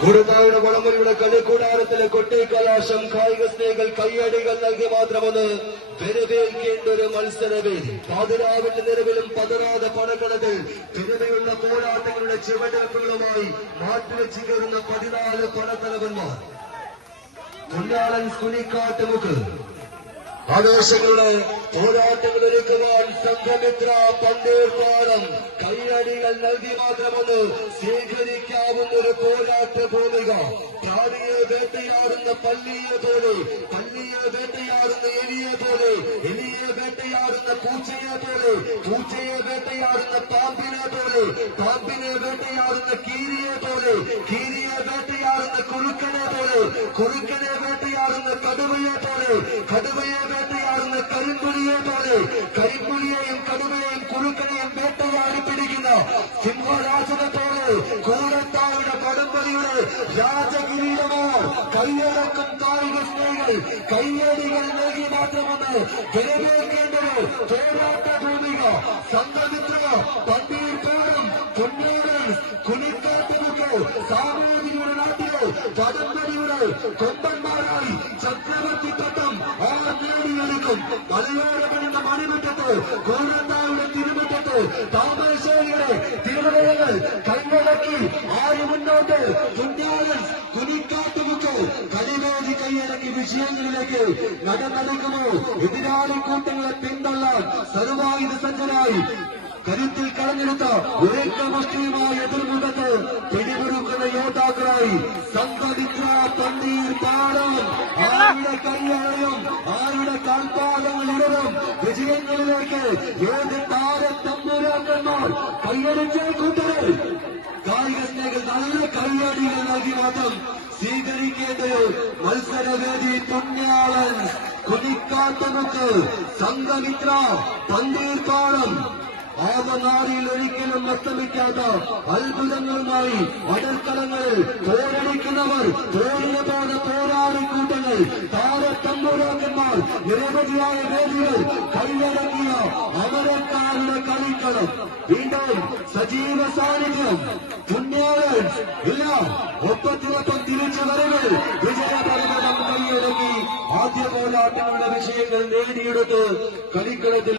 കുറുനായുടെ വടമൊഴിയുടെ കളിക്കൂടാരത്തിലെ കൊട്ടിക്കലാശം കായിക സ്നേഹികൾ കയ്യടികൾ നൽകി മാത്രമൊന്ന് വരവേൽക്കേണ്ട ഒരു മത്സരവേദി പാതിരാവിന്റെ നിലവിലും പതറാതെ പടകളതിൽ തിരുമയുള്ള പോരാട്ടങ്ങളുടെ ചുവടുവെപ്പുകളുമായി മാറ്റിവെച്ചു കയറുന്ന പതിനാല് പടത്തലവന്മാർ. കുഞ്ഞാളൻ കുനിക്കാട്ടുമുക്ക് ആവേശങ്ങളുടെ പോരാട്ടങ്ങൾ ഒരുക്കുവാൻ സംഘമിത്ര പണ്ടേർപ്പാടം കൈയടികൾ നൽകി മാത്രമൊന്ന് സ്വീകരിക്കാവുന്ന ഒരു പോരാട്ട ഭൂമിക പ്രാണിയെ വേട്ടയാടുന്ന പല്ലിയെ പോലെ പല്ലിയെ വേട്ടയാടുന്ന എലിയെ പോലെ എലിയെ വേട്ടയാടുന്ന പൂച്ചയെ പോലെ പൂച്ചയെ വേട്ടയാടുന്ന പാമ്പിനെ പോലെ പാമ്പിനെ വേട്ടയാടുന്ന കീരിയെ പോലെ കീരിയെ വേട്ടയാടുന്ന കുറുക്കനെ പോലെ കുറുക്കനെ വേട്ടയാടുന്ന കടുവയെ പോലെ കടുവയെ വേട്ടയാടുന്ന കരിമ്പുലിയെ പോലെ കരിമ്പുലിയെയും കടുവയെയും കുറുക്കനെയും വേട്ടയാടി പിടിക്കുന്ന സിംഹരാജനെ പോലെ കൂടത്തായുടെ കടുംബലിയുടെ രാജകിരീടമോ കയ്യടക്കം കായിക സ്നേഹികൾ കയ്യേടികൾ നൽകി മാത്രമെന്ന് ജനവേക്കേണ്ടത് പോരാട്ട ഭൂമിക സംഘമിത്ര പണ്ടീർ പേരും കടമ്പടിയുടെ കൊമ്പന്മാരായി ചക്രവർത്തി പട്ടം ആ നേടിയെടുക്കും മലയോരപ്പെടുന്ന മണിമുറ്റത്ത് കോരന്തായുടെ തിരുമുറ്റത്ത് താമരശ്ശേരിയുടെ തിരുവനകൾ കൈമുടക്കി ആര് മുന്നോട്ട്? കുഞ്ഞാലൻ കുനിക്കാട്ടുമുക്ക് കലിവേദി കൈയടക്കി വിഷയങ്ങളിലേക്ക് നടന്നെടുക്കുമോ? എതിരാളി കൂട്ടങ്ങളെ പിന്തള്ളാൻ സർവായുധ സജ്ജനായി കരുത്തിൽ കളഞ്ഞെടുത്ത ഒരേക്കമുഷ്ടിയുമായി എതിർമുഖത്ത് പിടിമുറുക്കുന്ന യോദ്ധാക്കളായി സംഘമിത്ര പന്നീർ പാടം ആരുടെ കൈയളയും ആരുടെ കാൽപാദങ്ങൾ ഇടരും വിജയങ്ങളിലേക്ക് ഏത് താരത്തമ്പുരാക്കന്മാർ കൈയടിച്ചേ കൂട്ടരെ? കായിക സ്നേഹികൾ നല്ല കൈയടികൾ നൽകി മാത്രം സ്വീകരിക്കേണ്ടത് മത്സരവേദി പുണ്യാളൻ കുതിക്കാത്തമുക്ക് സംഘമിത്ര പന്തീർപ്പാടം ആവനാടിയിൽ ഒരിക്കലും അസ്തമിക്കാത്ത അത്ഭുതങ്ങളുമായി അടർക്കളങ്ങളിൽ പോരടിക്കുന്നവർ പോരിയ പോലെ പോരാടിക്കൂട്ടങ്ങൾ താരത്തമ്പൂരാക്കന്മാർ നിരവധിയായ വേദികൾ കൈയടക്കിയ അമരക്കാരുടെ കളിക്കളം. വീണ്ടും സജീവ സാന്നിധ്യം പുണ്യാളൻ ഇല്ല ഒപ്പത്തിനൊപ്പം തിരിച്ചു വരവ് വിജയപരമം കൈയടങ്ങി ആദ്യ പോരാട്ടങ്ങളുടെ വിഷയങ്ങൾ നേടിയെടുത്ത് കളിക്കളത്തിൽ